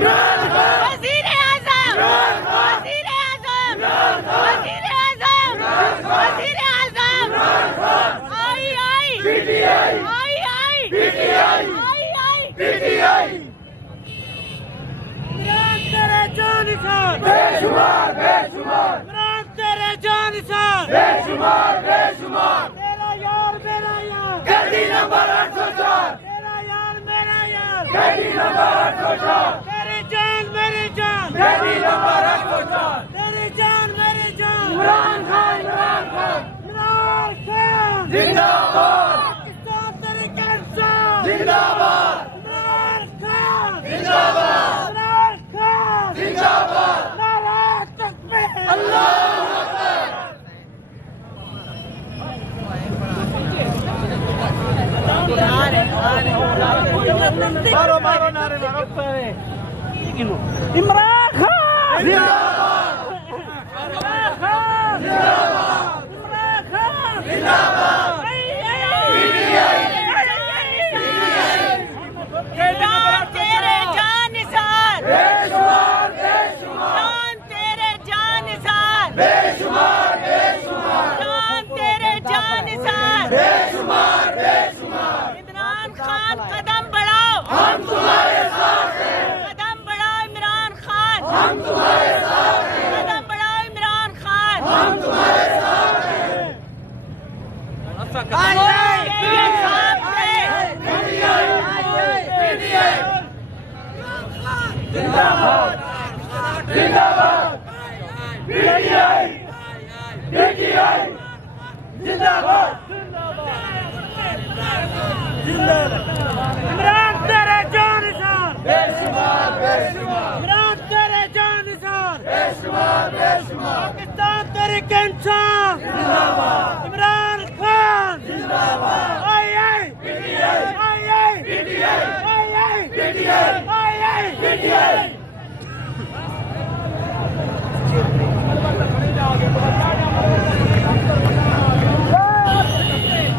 वज़ीर आज़म, वज़ीर आज़म, वज़ीर आज़म, वज़ीर आज़म। आई आई PTI, आई आई PTI, आई आई PTI। इमरान तेरे जानिसार बेशुमार बेशुमार, इमरान तेरे जानिसार बेशुमार बेशुमार। तेरा यार मेरा यार कैदी नंबर 804, तेरा यार मेरा यार कैदी नंबर 804। तेरी जान मेरी जान कैदी नंबर 804, तेरी जान मेरी जान। इमरान खान, इमरान खान, इमरान खान जिंदाबाद, पाकिस्तान तहरीक इंसाफ जिंदाबाद, इमरान खान जिंदाबाद, इमरान खान जिंदाबाद। नारा तकबीर, अल्लाहू अकबर। मारो मारो नारे मारो। इमरान खान जिंदाबाद, इमरान खान जिंदाबाद, इमरान खान जिंदाबाद। जान तेरे जानिसार बेशुमार बेशुमार, जान तेरे जानिसार बेशुमार बेशुमार, जान तेरे जानिसार बेशुमार बेशुमार। इमरान खान कदम बढ़ाओ, हम तुम्हारे साथ हैं। कदम बढ़ाओ इमरान खान, हम तुम्हारे साथ हैं। कदम बढ़ाओ इमरान खान, हम तुम्हारे साथ हैं। जिंदाबाद जिंदाबाद PTI PTI जिंदाबाद जिंदाबाद। इमरान तेरे जानिसार बेशुमार बेशुमार, इमरान तेरे जानिसार बेशुमार बेशुमार। पाकिस्तान तहरीक इंसाफ जिंदाबाद, इमरान खान जिंदाबाद। आई आई PTI, आई आई PTI, आई आई PTI, आई आई PTI।